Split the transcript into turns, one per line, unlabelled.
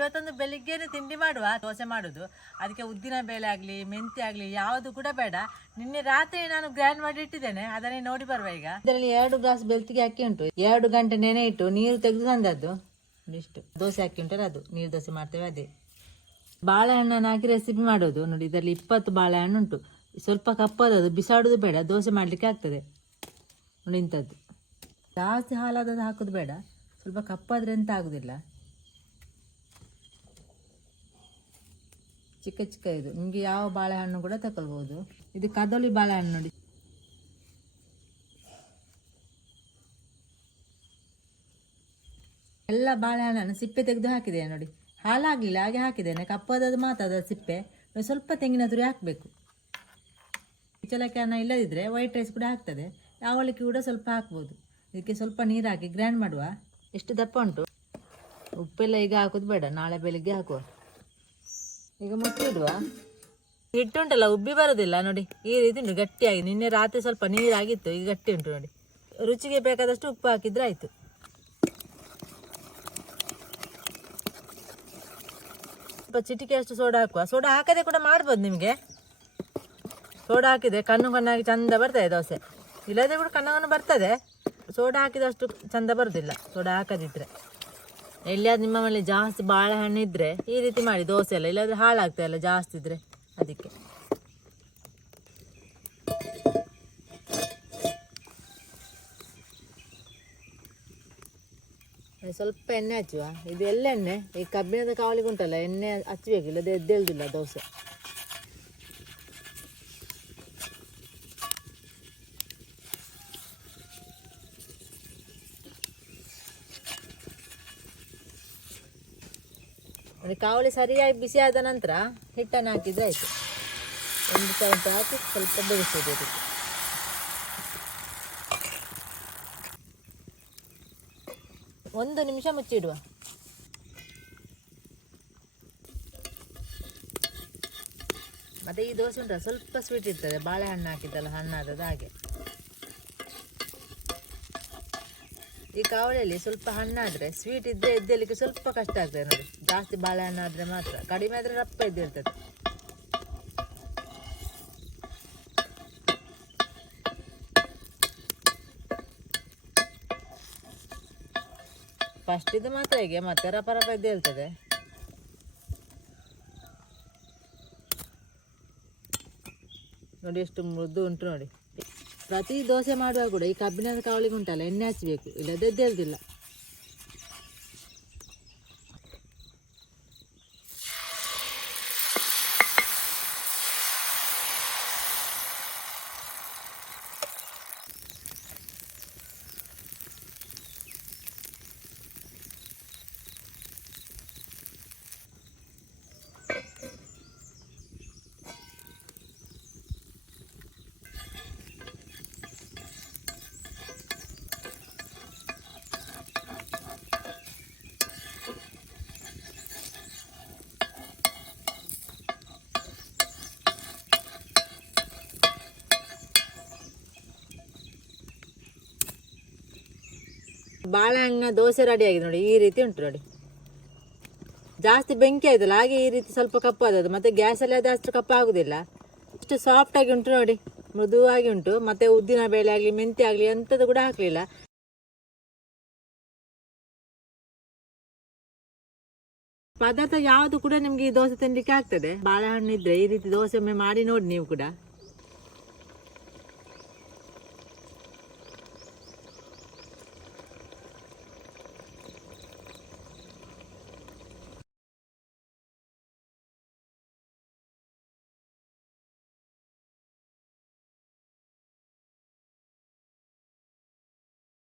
ಇವತ್ತೊಂದು ಬೆಳಿಗ್ಗೆನೆ ತಿಂಡಿ ಮಾಡುವ, ದೋಸೆ ಮಾಡುದು. ಅದಕ್ಕೆ ಉದ್ದಿನ ಬೇಳೆ ಆಗಲಿ, ಮೆಂತ್ಯ ಆಗಲಿ, ಯಾವುದು ಕೂಡ ಬೇಡ. ನಿನ್ನೆ ರಾತ್ರಿ ನಾನು ಗ್ರ್ಯಾಂಡ್ ಮಾಡಿ ಇಟ್ಟಿದ್ದೇನೆ, ಅದನ್ನೇ ನೋಡಿ ಬರುವ ಈಗ. ಇದರಲ್ಲಿ ಎರಡು ಗ್ಲಾಸ್ ಬೆಳ್ತಿಗೆ ಅಕ್ಕಿ ಉಂಟು. ಎರಡು ಗಂಟೆ ನೆನೆ ಇಟ್ಟು ನೀರು ತೆಗೆದು ತಂದದ್ದು. ಇಷ್ಟು ದೋಸೆ ಅಕ್ಕಿ ಉಂಟಲ್ಲ ಅದು. ನೀರು ದೋಸೆ ಮಾಡ್ತೇವೆ ಅದೇ. ಬಾಳೆಹಣ್ಣನ್ನು ಹಾಕಿ ರೆಸಿಪಿ ಮಾಡೋದು. ನೋಡಿ, ಇದರಲ್ಲಿ ಇಪ್ಪತ್ತು ಬಾಳೆಹಣ್ಣು ಉಂಟು. ಸ್ವಲ್ಪ ಕಪ್ಪದದು ಬಿಸಾಡೋದು ಬೇಡ. ದೋಸೆ ಮಾಡಲಿಕ್ಕೆ ಆಗ್ತದೆ. ನೋಡಿ, ಇಂಥದ್ದು. ಜಾಸ್ತಿ ಹಾಲಾದದ್ದು ಹಾಕೋದು ಬೇಡ. ಸ್ವಲ್ಪ ಕಪ್ಪಾದ್ರೆ ಎಂತ ಆಗುದಿಲ್ಲ. ಚಿಕ್ಕ ಚಿಕ್ಕ ಇದು. ನಿಮಗೆ ಯಾವ ಬಾಳೆಹಣ್ಣು ಕೂಡ ತಗೊಳ್ಬೋದು ಇದು ಕದಲಿ ಬಾಳೆಹಣ್ಣು ನೋಡಿ. ಎಲ್ಲ ಬಾಳೆಹಣ್ಣನ್ನು ಸಿಪ್ಪೆ ತೆಗೆದು ಹಾಕಿದೆ ನೋಡಿ. ಹಾಲಾಗಲಿಲ್ಲ ಹಾಗೆ ಹಾಕಿದ್ದೇನೆ. ಕಪ್ಪದದು ಮಾತ್ರ ಅದರ ಸಿಪ್ಪೆ. ಸ್ವಲ್ಪ ತೆಂಗಿನ ತುರಿ ಹಾಕಬೇಕು. ಕುಚ್ಚಲಕ್ಕಿ ಅನ್ನ ಇಲ್ಲದಿದ್ದರೆ ವೈಟ್ ರೈಸ್ ಕೂಡ ಹಾಕ್ತದೆ. ಯಾವಳಿಕೆ ಕೂಡ ಸ್ವಲ್ಪ ಹಾಕ್ಬೋದು. ಇದಕ್ಕೆ ಸ್ವಲ್ಪ ನೀರು ಹಾಕಿ ಗ್ರೈಂಡ್ ಮಾಡುವ. ಎಷ್ಟು ದಪ್ಪ ಉಂಟು? ಉಪ್ಪೆಲ್ಲ ಈಗ ಹಾಕೋದು ಬೇಡ. ನಾಳೆ ಬೆಳಿಗ್ಗೆ ಹಾಕುವ. ಈಗ ಮುಚ್ಚಿಡುವ? ಹಿಟ್ಟುಂಟಲ್ಲ, ಉಬ್ಬಿ ಬರೋದಿಲ್ಲ, ನೋಡಿ. ಈ ರೀತಿ ಉಂಟು, ಗಟ್ಟಿಯಾಗಿ. ನಿನ್ನೆ ರಾತ್ರಿ ಸ್ವಲ್ಪ ನೀರಾಗಿತ್ತು, ಈಗ ಗಟ್ಟಿ ಉಂಟು, ನೋಡಿ. ರುಚಿಗೆ ಬೇಕಾದಷ್ಟು ಉಪ್ಪು ಹಾಕಿದ್ರೆ ಆಯಿತು. ಸ್ವಲ್ಪ ಚಿಟಿಕೆ ಅಷ್ಟು ಸೋಡಾ ಹಾಕುವ. ಸೋಡಾ ಹಾಕದೆ ಕೂಡ ಮಾಡ್ಬೋದು ನಿಮಗೆ? ಸೋಡಾ ಹಾಕಿದರೆ ಕಣ್ಣು ಕಣ್ಣಾಗಿ ಚಂದ ಬರ್ತದೆ ದೋಸೆ. ಇಲ್ಲದೆ ಕೂಡ ಕಣ್ಣು ಬರ್ತದೆ. ಸೋಡಾ ಹಾಕಿದಷ್ಟು ಚಂದ ಬರೋದಿಲ್ಲ, ಸೋಡಾ ಹಾಕದಿದ್ರೆ. ಎಲ್ಲಿಯಾದ್ರು ನಿಮ್ಮ ಮನೇಲಿ ಜಾಸ್ತಿ ಬಾಳೆಹಣ್ಣು ಇದ್ದರೆ ಈ ರೀತಿ ಮಾಡಿ, ದೋಸೆ ಎಲ್ಲ, ಇಲ್ಲಾಂದ್ರೆ ಹಾಳಾಗ್ತಾ ಇಲ್ಲ ಜಾಸ್ತಿ ಇದ್ರೆ ಅದಕ್ಕೆ. ಅದು ಸ್ವಲ್ಪ ಎಣ್ಣೆ ಹಚ್ಚುವ. ಇದು ಎಣ್ಣೆ ಈ ಕಬ್ಬಿಣದ ಕಾವಲಿಗೆ ಉಂಟಲ್ಲ, ಎಣ್ಣೆ ಹಚ್ಚಬೇಕಿಲ್ಲ, ಅದು ಎದ್ದೇಳ್ದಿಲ್ಲ ದೋಸೆ. ಒಂದು ಕಾವಲಿ ಸರಿಯಾಗಿ ಬಿಸಿ ಆದ ನಂತರ ಹಿಟ್ಟನ್ನು ಹಾಕಿದರೆ ಆಯಿತು. ಒಂದು ಚಮಚ ಹಾಕಿ ಸ್ವಲ್ಪ ಅದಕ್ಕೆ. ಒಂದು ನಿಮಿಷ ಮುಚ್ಚಿಡುವ. ಮತ್ತೆ ಈ ದೋಸೆ ಉಂಟು ಸ್ವಲ್ಪ ಸ್ವೀಟ್ ಇರ್ತದೆ, ಬಾಳೆಹಣ್ಣು ಹಾಕಿದ್ದಲ್ಲ, ಹಣ್ಣಾದದ್ದು ಹಾಗೆ. ಈ ಕಾವಳಿಯಲ್ಲಿ ಸ್ವಲ್ಪ ಹಣ್ಣಾದ್ರೆ ಸ್ವೀಟ್ ಇದ್ರೆ ಎದ್ದೇಲಿಕ್ಕೆ ಸ್ವಲ್ಪ ಕಷ್ಟ ಆಗ್ತದೆ ನೋಡಿ. ಜಾಸ್ತಿ ಬಾಳೆಹಣ್ಣು ಆದ್ರೆ ಮಾತ್ರ. ಕಡಿಮೆ ಆದ್ರೆ ರಪ್ಪ ಎದ್ದಿರ್ತದೆ ಫಸ್ಟ್ ಇದು ಮಾತ್ರ ಹೀಗೆ? ಮತ್ತೆ ರಪ ರಪ ಇರ್ತದೆ ನೋಡಿ ಎಷ್ಟು ಮೃದು ಉಂಟು ನೋಡಿ. ಪ್ರತಿ ದೋಸೆ ಮಾಡುವಾಗ ಕೂಡ ಈ ಕಬ್ಬಿಣದ ಕಾವಳಿಗೆ ಉಂಟಲ್ಲ ಎಣ್ಣೆ ಹಚ್ಚಬೇಕು ಇಲ್ಲದೆ ಬಾಳೆಹಣ್ಣಿನ ದೋಸೆ ರೆಡಿ ಆಗಿದೆ ನೋಡಿ, ಈ ರೀತಿ ಉಂಟು ನೋಡಿ. ಜಾಸ್ತಿ ಬೆಂಕಿ ಆಯ್ತಲ್ಲ, ಹಾಗೆ ಈ ರೀತಿ ಸ್ವಲ್ಪ ಕಪ್ಪು ಆದದ್ದು, ಮತ್ತೆ ಗ್ಯಾಸಲ್ಲಿ ಅದು ಅಷ್ಟು ಕಪ್ಪು ಆಗುದಿಲ್ಲ. ಇಷ್ಟು ಸಾಫ್ಟ್ ಆಗಿ ಉಂಟು ನೋಡಿ, ಮೃದುವಾಗಿ ಉಂಟು, ಮತ್ತೆ ಉದ್ದಿನ ಬೇಳೆ ಆಗಲಿ, ಮೆಂತ್ಯ ಆಗಲಿ, ಎಂಥದ್ದು ಕೂಡ ಹಾಕಲಿಲ್ಲ. ಪದಾರ್ಥ ಯಾವುದು ಕೂಡ ನಿಮ್ಗೆ ಈ ದೋಸೆ ತಿನ್ಲಿಕ್ಕೆ ಆಗ್ತದೆ. ಬಾಳೆಹಣ್ಣು ಇದ್ರೆ ಈ ರೀತಿ ದೋಸೆ ಒಮ್ಮೆ ಮಾಡಿ ನೋಡಿ ನೀವು ಕೂಡ.